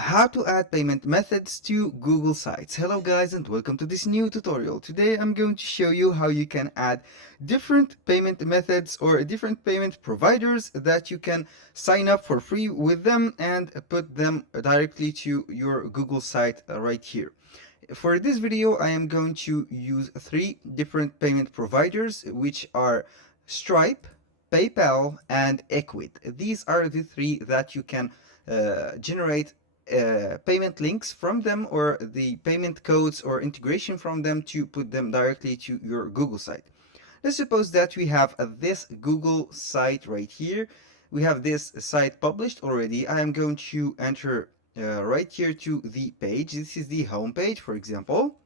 How to add payment methods to Google Sites. Hello guys and welcome to this new tutorial. Today I'm going to show you how you can add different payment methods or different payment providers that you can sign up for free with them and put them directly to your Google site right here. For this video I am going to use three different payment providers, which are Stripe, PayPal and Ecwid. These are the three that you can generate payment links from them, or the payment codes or integration from them, to put them directly to your Google site. Let's suppose that we have this Google site right here. We have this site published already. I am going to enter right here to the page. This is the home page, for example,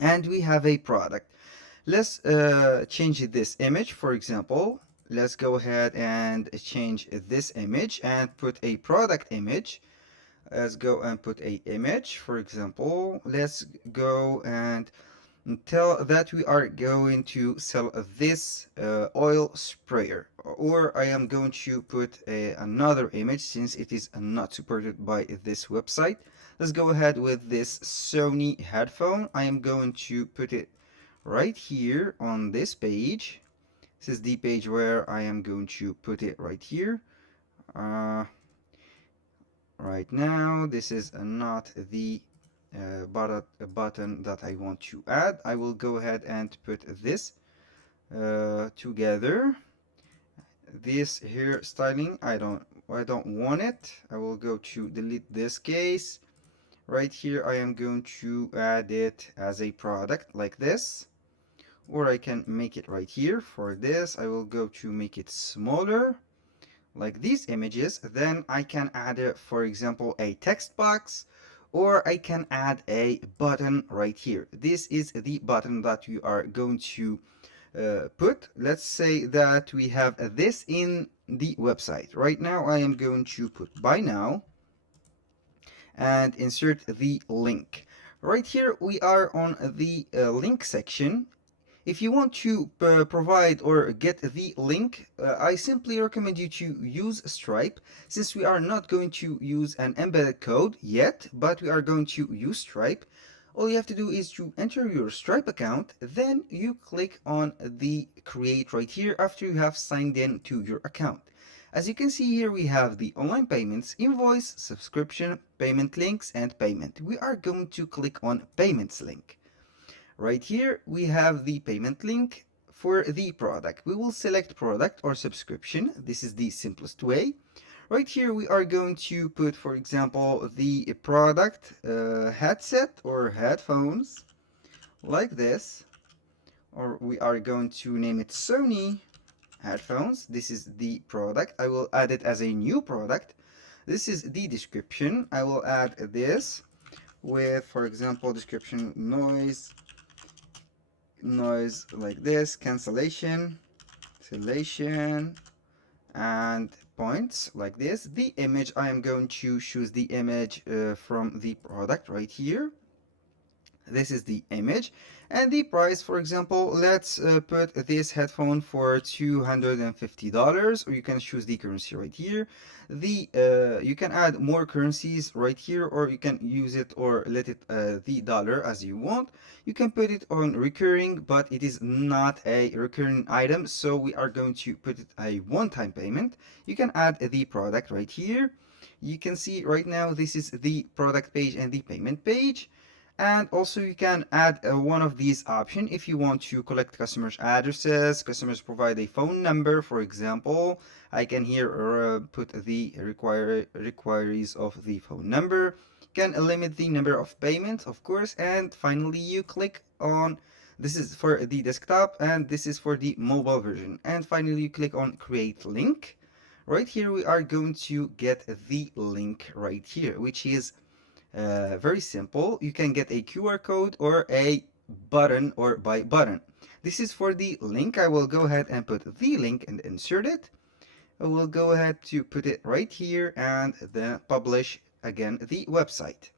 and we have a product. Let's change this image, for example. Let's go ahead and change this image and put a product image. Let's go and put a image, for example. Let's go and tell that we are going to sell this oil sprayer, or I am going to put another image since it is not supported by this website. Let's go ahead with this Sony headphone. I am going to put it right here on this page. This is the page where I am going to put it right here. Right now this is not the button that I want to add. I will go ahead and put this together. This here styling, I don't want it. I will go to delete this case. Right here I am going to add it as a product like this, or I can make it right here. For this I will go to make it smaller like these images. Then I can add for example a text box, or I can add a button right here. This is the button that we are going to put. Let's say that we have this in the website. Right now I am going to put buy now and insert the link. Right here we are on the link section. If you want to provide or get the link, I simply recommend you to use Stripe, since we are not going to use an embedded code yet, but we are going to use Stripe. All you have to do is to enter your Stripe account, then you click on the create right here after you have signed in to your account. As you can see here, we have the online payments, invoice, subscription, payment links, and payment. We are going to click on payments link. Right here we have the payment link for the product. We will select product or subscription. This is the simplest way. Right here we are going to put, for example, the product headset or headphones like this, or we are going to name it Sony headphones. This is the product. I will add it as a new product. This is the description. I will add this with, for example, description noise like this, cancellation, and points like this. The image, I am going to choose the image from the product right here. This is the image, and the price, for example, let's put this headphone for $250, or you can choose the currency right here. You can add more currencies right here, or you can use it or let it the dollar as you want. You can put it on recurring, but it is not a recurring item, so we are going to put it a one-time payment. You can add the product right here. You can see right now this is the product page and the payment page. And also you can add one of these options if you want to collect customers' addresses. Customers provide a phone number, for example. I can here put the requires of the phone number. You can limit the number of payments, of course. And finally you click on, this is for the desktop and this is for the mobile version. And finally you click on create link. Right here we are going to get the link right here, which is very simple. You can get a QR code or a button or buy button. This is for the link. I will go ahead and put the link and insert it. I will go ahead to put it right here and then publish again the website.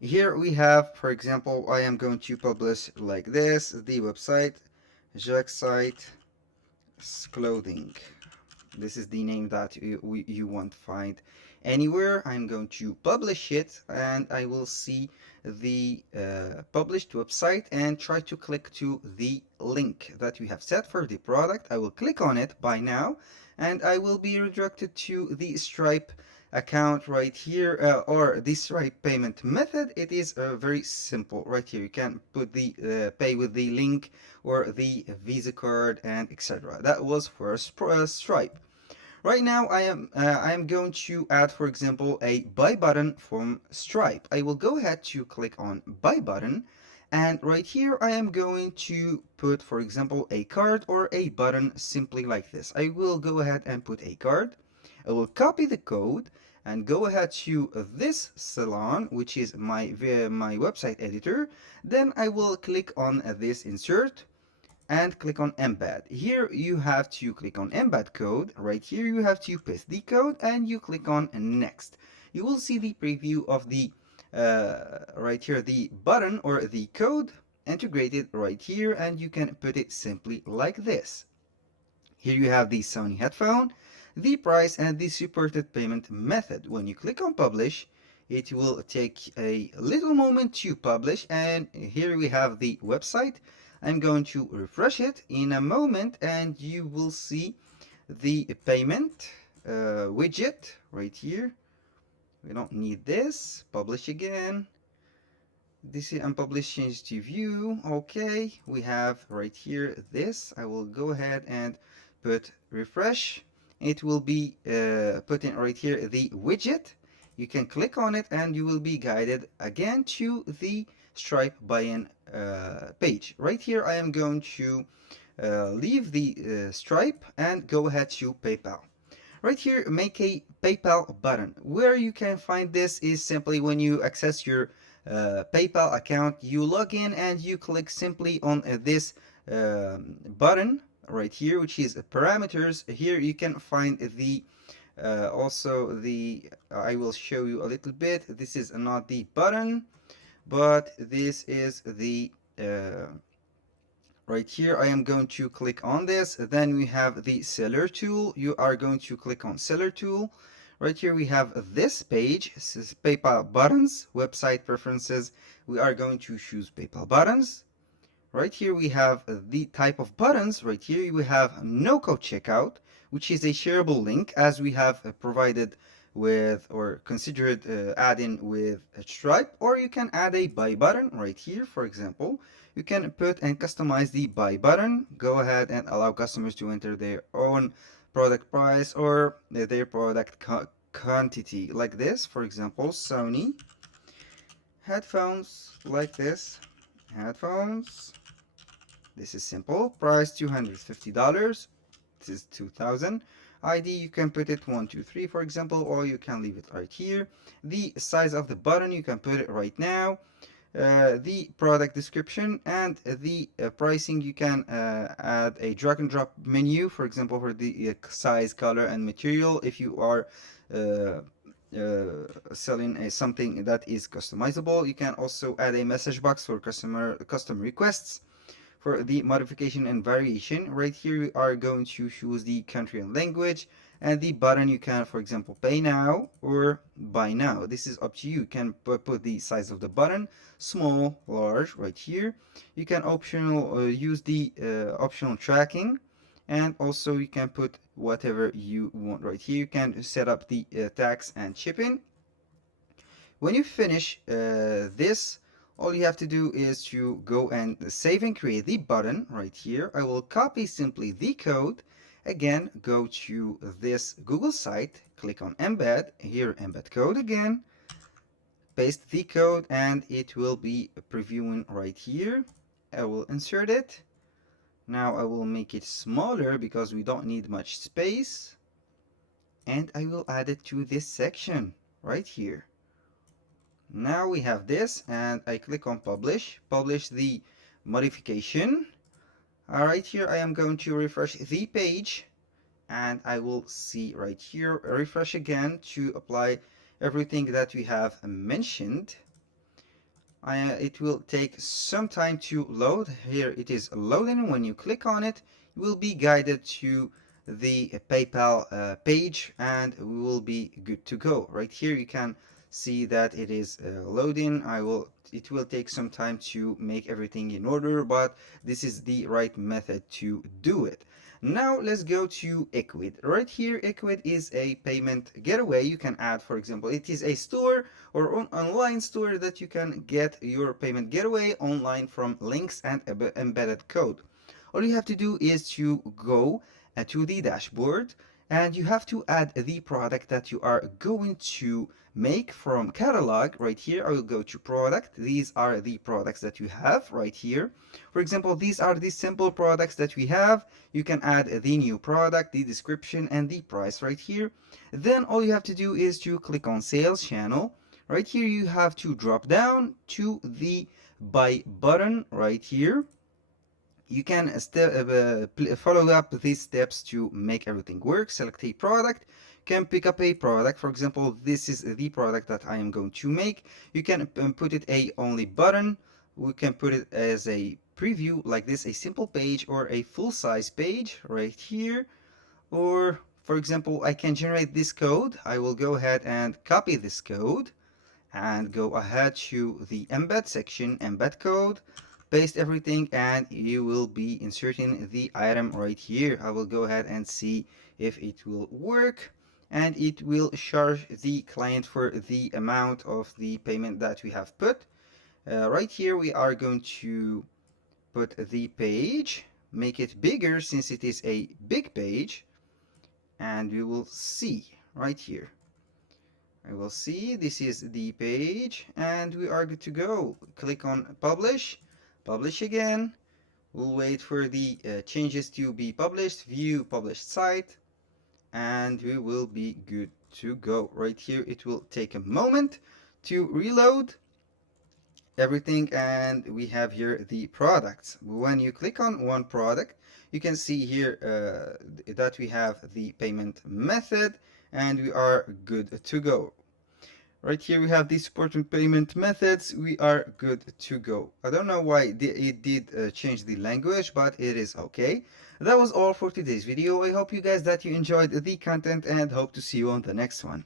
Here we have, for example, I am going to publish like this, the website, Jacques site clothing. This is the name that you want to find anywhere. I'm going to publish it, and I will see the published website and try to click to the link that we have set for the product. I will click on it by now, and I will be redirected to the Stripe account right here, or the Stripe payment method. It is very simple right here. You can put the pay with the link or the Visa card and etc. That was for Stripe. Right now I am going to add, for example, a buy button from Stripe. I will go ahead to click on buy button, and right here I am going to put, for example, a card or a button simply like this. I will go ahead and put a card. I will copy the code and go ahead to this salon, which is my website editor. Then I will click on this insert and click on embed. Here you have to click on embed code. Right here you have to paste the code and you click on next. You will see the preview of the right here, the button or the code integrated right here, and you can put it simply like this. Here you have the Sony headphone, the price, and the supported payment method. When you click on publish, it will take a little moment to publish, and here we have the website. I'm going to refresh it in a moment, and you will see the payment widget right here. We don't need this. Publish again. This is unpublished, change to view. Okay, we have right here this. I will go ahead and put refresh. It will be put in right here the widget. You can click on it and you will be guided again to the Stripe buy-in page. Right here I am going to leave the Stripe and go ahead to PayPal. Right here, make a PayPal button. Where you can find this is simply when you access your PayPal account, you log in and you click simply on this button right here, which is parameters. Here you can find the also the I will show you a little bit. This is not the button, but this is the right here. I am going to click on this. Then we have the seller tool. You are going to click on seller tool. Right here we have this page. This is PayPal buttons, website preferences. We are going to choose PayPal buttons. Right here we have the type of buttons. Right here we have no code checkout, which is a shareable link, as we have provided with or considered add-in with Stripe. Or you can add a buy button right here. For example, you can put and customize the buy button. Go ahead and allow customers to enter their own product price or their product quantity like this. For example, Sony headphones like this. Headphones. This is simple. Price $250. This is 2000. ID, you can put it 123 for example, or you can leave it right here. The size of the button, you can put it right now. The product description and the pricing, you can add a drag and drop menu, for example, for the size, color, and material if you are selling something that is customizable. You can also add a message box for custom requests. For the modification and variation, right here we are going to choose the country and language, and the button you can, for example, pay now or buy now. This is up to you. You can put the size of the button, small, large, right here. You can use the optional tracking, and also you can put whatever you want right here. You can set up the tax and shipping. When you finish this, all you have to do is to go and save and create the button right here. I will copy simply the code. Again, go to this Google site, click on embed, here embed code again, paste the code, and it will be previewing right here. I will insert it. Now I will make it smaller because we don't need much space. And I will add it to this section right here. Now we have this, and I click on publish the modification. Alright, here I am going to refresh the page, and I will see right here, refresh again to apply everything that we have mentioned. It will take some time to load. Here it is loading. When you click on it, you will be guided to the PayPal page, and we will be good to go. Right here you can see that it is loading. It will take some time to make everything in order, but this is the right method to do it. Now let's go to Ecwid. Right here, Ecwid is a payment gateway. You can add, for example, it is a store or online store that you can get your payment gateway online from links and embedded code. All you have to do is to go to the dashboard, and you have to add the product that you are going to make from catalog. Right here I will go to product. These are the products that you have right here. For example, these are the simple products that we have. You can add the new product, the description, and the price right here. Then all you have to do is to click on sales channel. Right here you have to drop down to the buy button right here. You can follow up these steps to make everything work. Select a product, can pick up a product. For example, this is the product that I am going to make. You can put it a only button. We can put it as a preview like this, a simple page or a full-size page right here. Or for example, I can generate this code. I will go ahead and copy this code and go ahead to the embed section, embed code, paste everything, and you will be inserting the item right here. I will go ahead and see if it will work, and it will charge the client for the amount of the payment that we have put. Right here we are going to put the page, make it bigger since it is a big page, and we will see right here. I will see this is the page, and we are good to go. Click on publish, publish again. We'll wait for the changes to be published, view published site, and we will be good to go. Right here it will take a moment to reload everything, and we have here the products. When you click on one product, you can see here that we have the payment method, and we are good to go. Right here we have the support and payment methods. We are good to go. I don't know why it did change the language, but it is okay. That was all for today's video. I hope you guys that you enjoyed the content, and hope to see you on the next one.